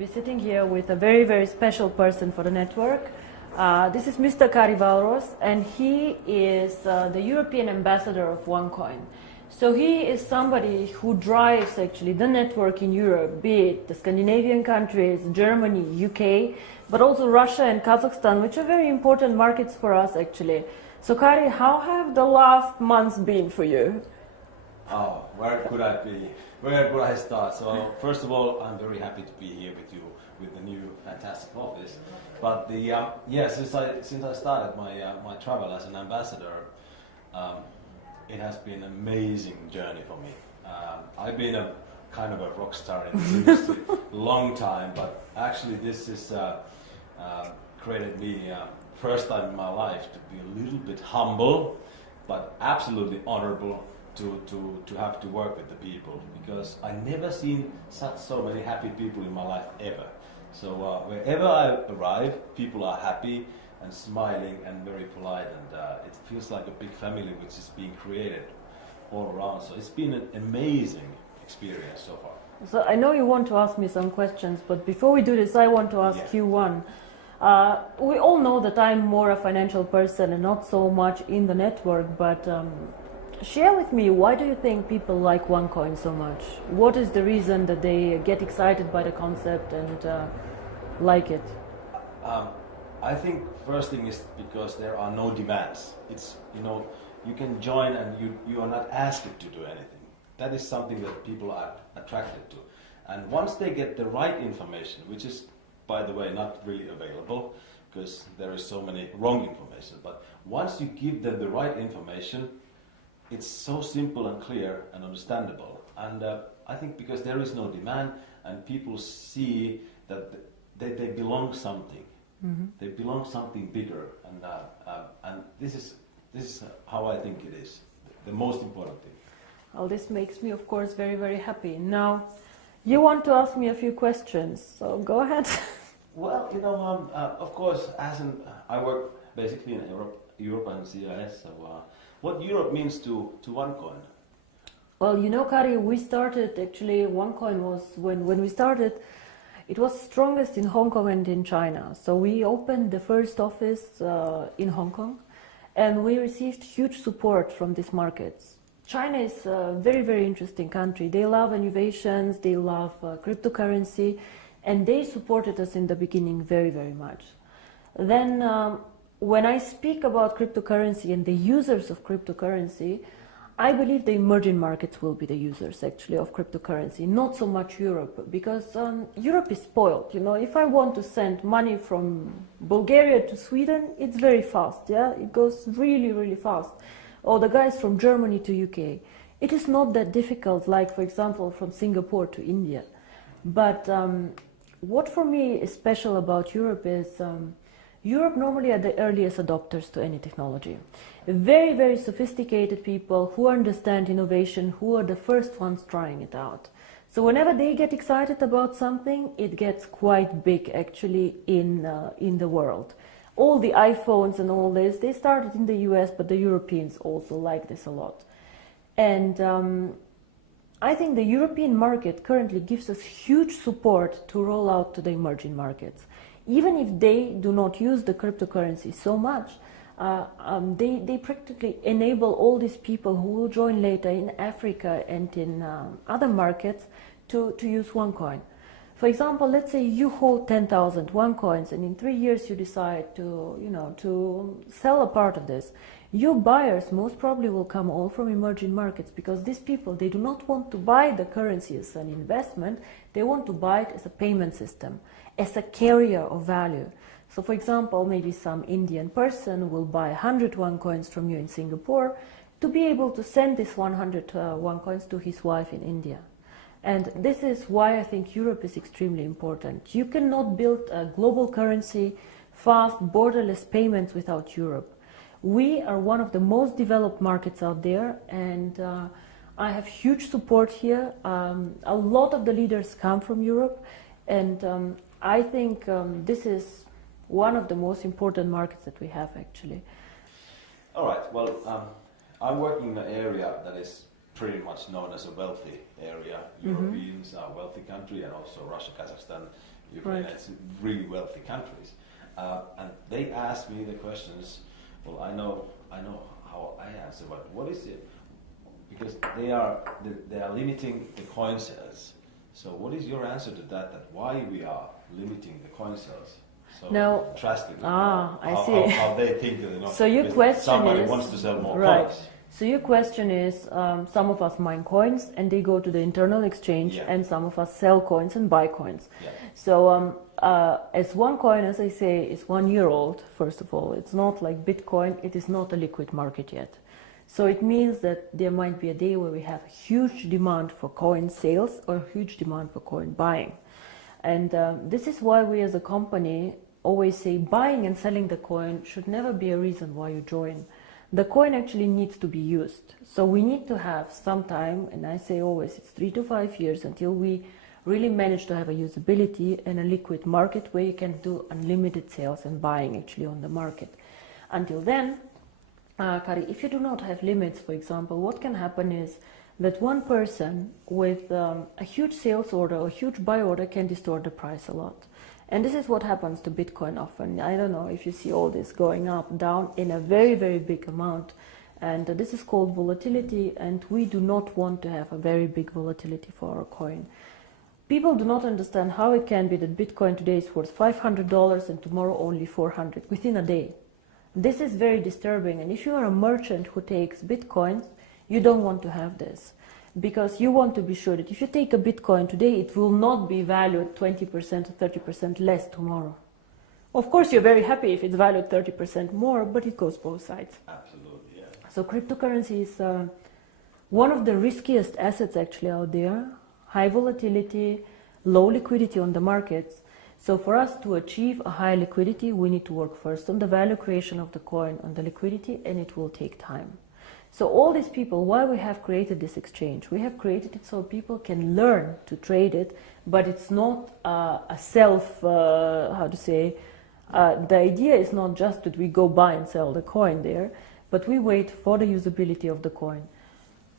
be sitting here with a very, very special person for the network. This is Mr. Kari Valros, and he is the European ambassador of Onecoin. So he is somebody who drives actually the network in Europe, be it the Scandinavian countries, Germany, UK, but also Russia and Kazakhstan, which are very important markets for us actually. So Kari, how have the last months been for you? Oh, where could I be? Where could I start? So first of all, I'm very happy to be here with you with the new fantastic office. But since I started my travel as an ambassador, it has been an amazing journey for me. I've been a kind of a rock star in this industry a long time, but actually this is created me first time in my life to be a little bit humble, but absolutely honorable to have to work with the people, because I never seen so many happy people in my life ever. So wherever I arrive, people are happy and smiling and very polite, and it feels like a big family which is being created all around. So it's been an amazing experience so far. So I know you want to ask me some questions, but before we do this, I want to ask you one. We all know that I'm more a financial person and not so much in the network, but share with me, why do you think people like Onecoin so much? What is the reason that they get excited by the concept and like it? I think first thing is because there are no demands. It's, you can join and you are not asked to do anything. That is something that people are attracted to. And once they get the right information, which is, by the way, not really available because there is so many wrong information, but once you give them the right information, it's so simple and clear and understandable. And I think because there is no demand and people see that they belong something. Mm-hmm. They belong something bigger, and this is how I think it is the most important thing. Well, this makes me, of course, very, very happy. Now, you want to ask me a few questions, so go ahead. Well, of course, I work basically in Europe and CIS. So, what Europe means to Onecoin? Well, Kari, we started actually. Onecoin was when we started. It was strongest in Hong Kong and in China. So we opened the first office in Hong Kong, and we received huge support from these markets. China is a very, very interesting country. They love innovations, they love cryptocurrency, and they supported us in the beginning very, very much. Then when I speak about cryptocurrency and the users of cryptocurrency, I believe the emerging markets will be the users actually of cryptocurrency, not so much Europe, because Europe is spoiled. If I want to send money from Bulgaria to Sweden, it's very fast, yeah? It goes really, really fast. Or the guys from Germany to UK. It is not that difficult, like, for example, from Singapore to India. But what for me is special about Europe is Europe normally are the earliest adopters to any technology. Very, very sophisticated people who understand innovation, who are the first ones trying it out. So whenever they get excited about something, it gets quite big actually in the world. All the iPhones and all this, they started in the US, but the Europeans also like this a lot. And I think the European market currently gives us huge support to roll out to the emerging markets. Even if they do not use the cryptocurrency so much, they practically enable all these people who will join later in Africa and in other markets to use Onecoin. For example, let's say you hold 10,000 Onecoins, and in 3 years you decide to sell a part of this. Your buyers most probably will come all from emerging markets, because these people, they do not want to buy the currency as an investment, they want to buy it as a payment system, as a carrier of value. So for example, maybe some Indian person will buy 100 Onecoins from you in Singapore to be able to send this 100 Onecoins to his wife in India. And this is why I think Europe is extremely important. You cannot build a global currency, fast, borderless payments without Europe. We are one of the most developed markets out there, and I have huge support here. A lot of the leaders come from Europe, and I think this is one of the most important markets that we have actually. All right, well, I'm working in an area that is pretty much known as a wealthy area. Europeans are a wealthy country, and also Russia, Kazakhstan Ukraine, Right. it's really wealthy countries. And they asked me the questions. Well, I know how I answer, but what is it? Because they are limiting the coin sales. So what is your answer to that? That why we are limiting the coin sales so No. drastically? I see. How they think that, you know, So your question somebody is, wants to sell more right. coins. So your question is, some of us mine coins and they go to the internal exchange, Yeah. and some of us sell coins and buy coins. Yeah. So as one coin, as I say, is 1 year old, first of all, it's not like Bitcoin, it is not a liquid market yet. So it means that there might be a day where we have huge demand for coin sales or huge demand for coin buying. And this is why we as a company always say buying and selling the coin should never be a reason why you join. The coin actually needs to be used. So we need to have some time, and I say always it's 3 to 5 years until we really manage to have a usability and a liquid market where you can do unlimited sales and buying actually on the market. Until then, Kari, if you do not have limits, for example, what can happen is that one person with a huge sales order or huge buy order can distort the price a lot. And this is what happens to Bitcoin often. I don't know if you see all this going up, down in a very, very big amount. And this is called volatility, and we do not want to have a very big volatility for our coin. People do not understand how it can be that Bitcoin today is worth $500 and tomorrow only 400 within a day. This is very disturbing, and if you are a merchant who takes Bitcoin, you don't want to have this. Because you want to be sure that if you take a Bitcoin today, it will not be valued 20% or 30% less tomorrow. Of course, you're very happy if it's valued 30% more, but it goes both sides. Absolutely, yeah. So cryptocurrency is one of the riskiest assets actually out there. High volatility, low liquidity on the markets. So for us to achieve a high liquidity, we need to work first on the value creation of the coin, on the liquidity, and it will take time. So all these people, why we have created this exchange? We have created it so people can learn to trade it, but it's not a self, the idea is not just that we go buy and sell the coin there, but we wait for the usability of the coin.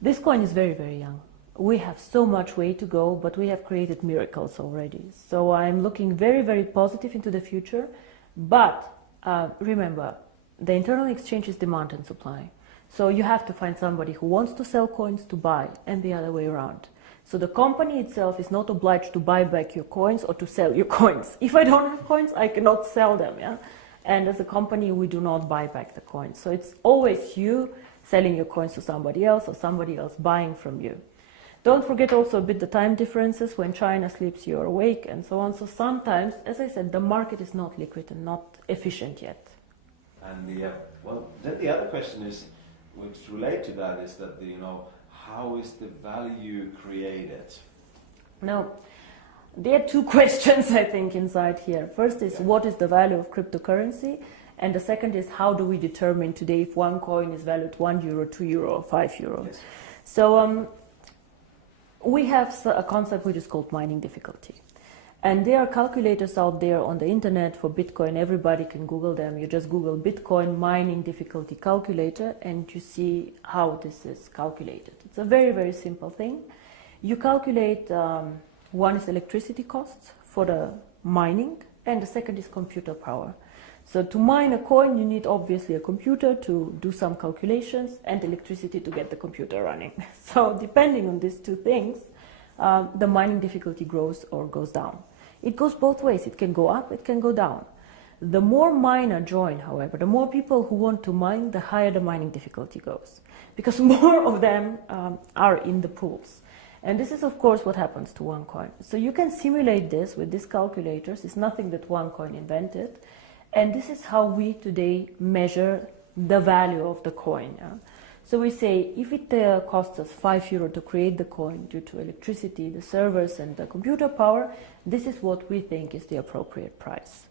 This coin is very, very young. We have so much way to go, but we have created miracles already. So I'm looking very, very positive into the future. But remember, the internal exchange is demand and supply. So you have to find somebody who wants to sell coins to buy, and the other way around. So the company itself is not obliged to buy back your coins or to sell your coins. If I don't have coins, I cannot sell them. Yeah? And as a company, we do not buy back the coins. So it's always you selling your coins to somebody else or somebody else buying from you. Don't forget also a bit the time differences. When China sleeps, you're awake, and so on. So sometimes, as I said, the market is not liquid and not efficient yet. And then the other question is, which relate to that, is that how is the value created? Now, there are two questions I think inside here. First is what is the value of cryptocurrency, and the second is how do we determine today if one coin is valued €1, €2, or €5? Yes. So we have a concept which is called mining difficulty. And there are calculators out there on the internet for Bitcoin. Everybody can Google them. You just Google Bitcoin mining difficulty calculator and you see how this is calculated. It's a very, very simple thing. You calculate, one is electricity costs for the mining, and the second is computer power. So to mine a coin, you need obviously a computer to do some calculations and electricity to get the computer running. So depending on these two things, the mining difficulty grows or goes down. It goes both ways. It can go up, it can go down. The more miner join, however, the more people who want to mine, the higher the mining difficulty goes. Because more of them are in the pools. And this is, of course, what happens to one coin. So you can simulate this with these calculators. It's nothing that one coin invented. And this is how we today measure the value of the coin. Yeah? So we say if it costs us €5 to create the coin due to electricity, the servers and the computer power, this is what we think is the appropriate price.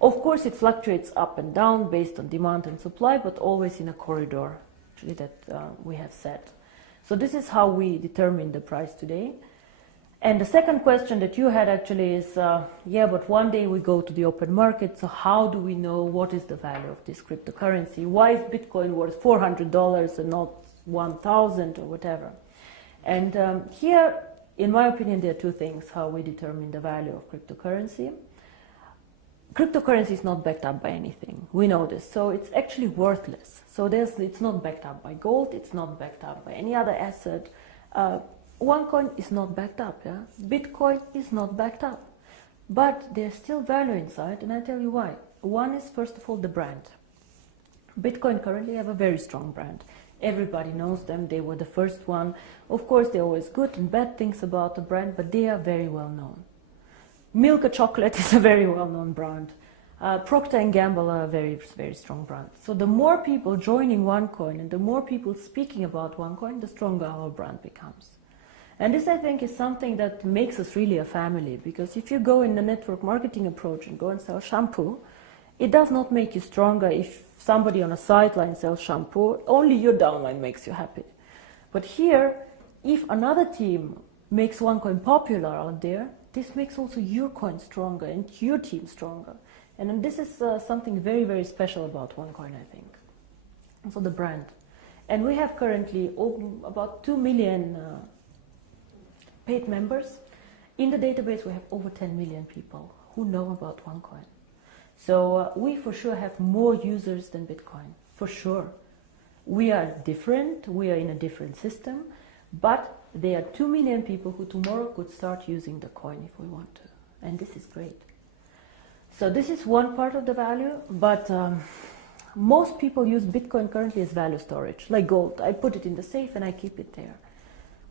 Of course, it fluctuates up and down based on demand and supply, but always in a corridor actually that we have set. So this is how we determine the price today. And the second question that you had actually is, but one day we go to the open market, so how do we know what is the value of this cryptocurrency? Why is Bitcoin worth $400 and not 1,000 or whatever? And here in my opinion, there are two things how we determine the value of cryptocurrency. Cryptocurrency is not backed up by anything. We know this. So it's actually worthless. So it's not backed up by gold. It's not backed up by any other asset. OneCoin is not backed up. Yeah? Bitcoin is not backed up. But there's still value inside, and I'll tell you why. One is, first of all, the brand. Bitcoin currently have a very strong brand. Everybody knows them. They were the first one. Of course, there are always good and bad things about the brand, but they are very well known. Milka Chocolate is a very well-known brand. Procter & Gamble are a very, very strong brand. So the more people joining OneCoin and the more people speaking about OneCoin, the stronger our brand becomes. And this, I think, is something that makes us really a family, because if you go in the network marketing approach and go and sell shampoo, it does not make you stronger if somebody on a sideline sells shampoo. Only your downline makes you happy. But here, if another team makes OneCoin popular out there, this makes also your coin stronger and your team stronger. And this is something very, very special about OneCoin, I think. And so the brand. And we have currently about 2 million paid members. In the database, we have over 10 million people who know about OneCoin. So we for sure have more users than Bitcoin, for sure. We are different, we are in a different system, but there are 2 million people who tomorrow could start using the coin if we want to. And this is great. So this is one part of the value, but most people use Bitcoin currently as value storage, like gold. I put it in the safe and I keep it there,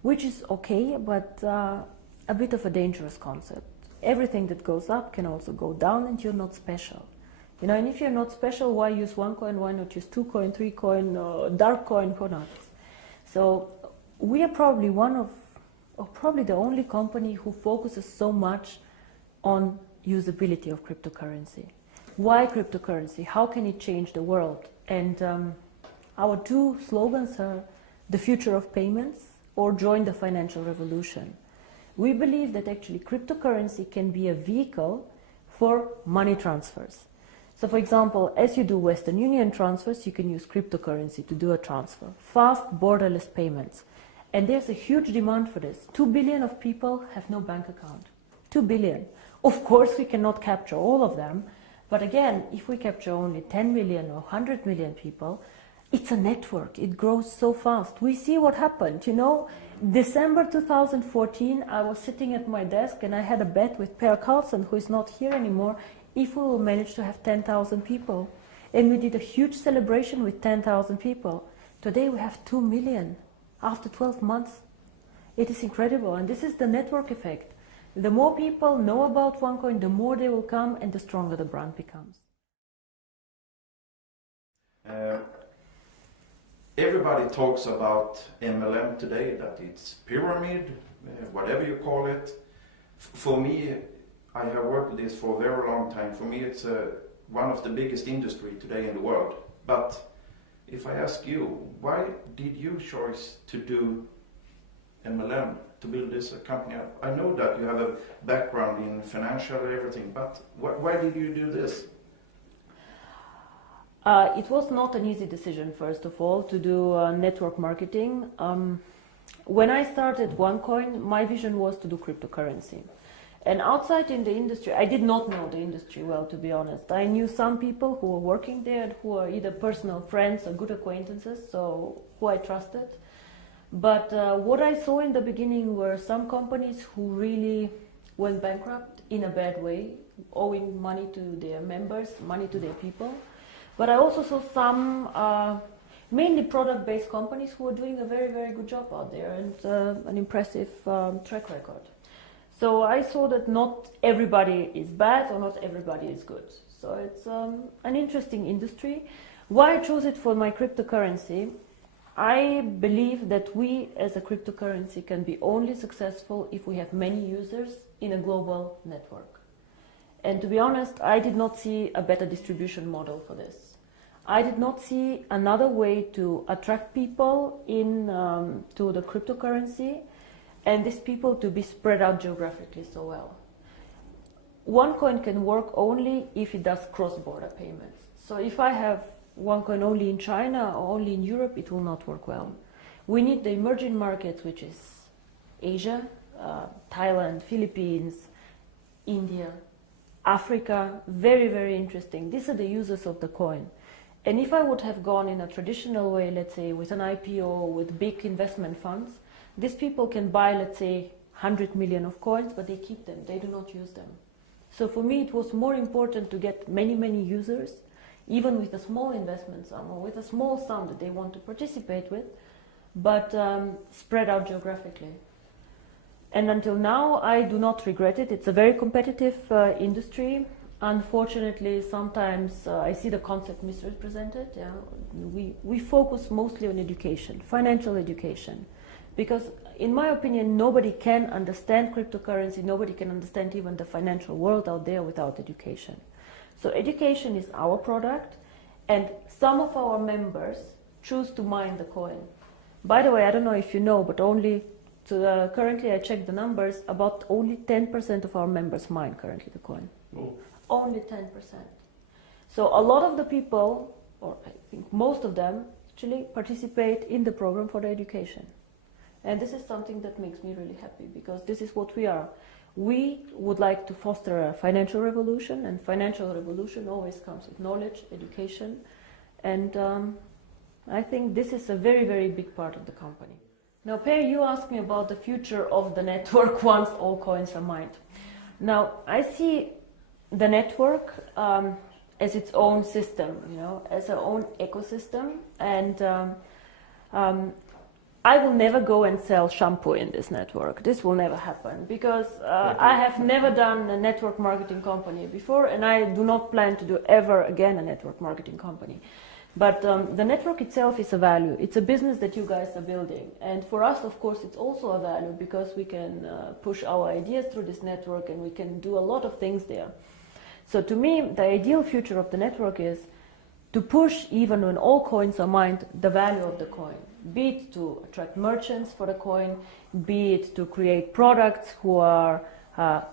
which is okay, but a bit of a dangerous concept. Everything that goes up can also go down, and you're not special. You know, and if you're not special, why use OneCoin? Why not use 2Coin, 3Coin, dark coin, who knows? So we are probably one of, or probably the only company who focuses so much on usability of cryptocurrency. Why cryptocurrency? How can it change the world? And our two slogans are the future of payments or join the financial revolution. We believe that actually cryptocurrency can be a vehicle for money transfers. So for example, as you do Western Union transfers, you can use cryptocurrency to do a transfer. Fast, borderless payments. And there's a huge demand for this. 2 billion of people have no bank account. 2 billion. Of course, we cannot capture all of them. But again, if we capture only 10 million or 100 million people, it's a network. It grows so fast. We see what happened. You know, December 2014, I was sitting at my desk and I had a bet with Per Carlson, who is not here anymore, if we will manage to have 10,000 people. And we did a huge celebration with 10,000 people. Today we have 2 million after 12 months. It is incredible. And this is the network effect. The more people know about OneCoin, the more they will come and the stronger the brand becomes. Everybody talks about MLM today, that it's pyramid, whatever you call it. For me, I have worked with this for a very long time. For me, it's one of the biggest industry today in the world. But if I ask you, why did you choose to do MLM, to build this company up? I know that you have a background in financial and everything, but why did you do this? It was not an easy decision, first of all, to do network marketing. When I started OneCoin, my vision was to do cryptocurrency. And outside in the industry, I did not know the industry well, to be honest. I knew some people who were working there and who are either personal friends or good acquaintances, so who I trusted. But what I saw in the beginning were some companies who really went bankrupt in a bad way, owing money to their members, money to their people. But I also saw some mainly product-based companies who were doing a very, very good job out there and an impressive track record. So I saw that not everybody is bad or not everybody is good. So it's an interesting industry. Why I chose it for my cryptocurrency? I believe that we as a cryptocurrency can be only successful if we have many users in a global network. And to be honest, I did not see a better distribution model for this. I did not see another way to attract people in to the cryptocurrency and these people to be spread out geographically so well. OneCoin can work only if it does cross-border payments. So if I have OneCoin only in China or only in Europe, it will not work well. We need the emerging markets, which is Asia, Thailand, Philippines, India, Africa, very, very interesting. These are the users of the coin. And if I would have gone in a traditional way, let's say with an IPO, with big investment funds, these people can buy, let's say, 100 million of coins, but they keep them, they do not use them. So for me, it was more important to get many, many users, even with a small investment sum or with a small sum that they want to participate with, but spread out geographically. And until now, I do not regret it. It's a very competitive industry. Unfortunately, sometimes I see the concept misrepresented. Yeah? We focus mostly on education, financial education, because in my opinion, nobody can understand cryptocurrency, nobody can understand even the financial world out there without education. So education is our product, and some of our members choose to mine the coin. By the way, I don't know if you know, but currently I checked the numbers, about only 10% of our members mine currently the coin. Oh. Only 10%. So a lot of the people, or I think most of them, actually participate in the program for the education. And this is something that makes me really happy, because this is what we are. We would like to foster a financial revolution, and financial revolution always comes with knowledge, education, and I think this is a very, very big part of the company. Now, Per, you asked me about the future of the network once all coins are mined. Now, I see the network as its own system, as our own ecosystem, and I will never go and sell shampoo in this network. This will never happen, because I have never done a network marketing company before, and I do not plan to do ever again a network marketing company. But the network itself is a value. It's a business that you guys are building. And for us, of course, it's also a value, because we can push our ideas through this network, and we can do a lot of things there. So to me, the ideal future of the network is to push, even when all coins are mined, the value of the coin. Be it to attract merchants for the coin, be it to create products who are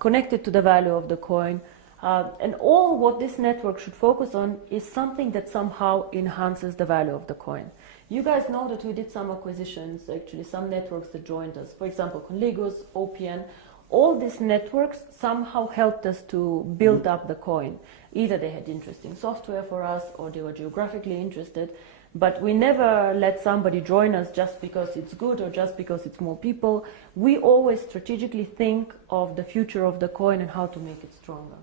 connected to the value of the coin. And all what this network should focus on is something that somehow enhances the value of the coin. You guys know that we did some acquisitions, actually some networks that joined us. For example, Conligus, OPN. All these networks somehow helped us to build up the coin. Either they had interesting software for us, or they were geographically interested. But we never let somebody join us just because it's good or just because it's more people. We always strategically think of the future of the coin and how to make it stronger.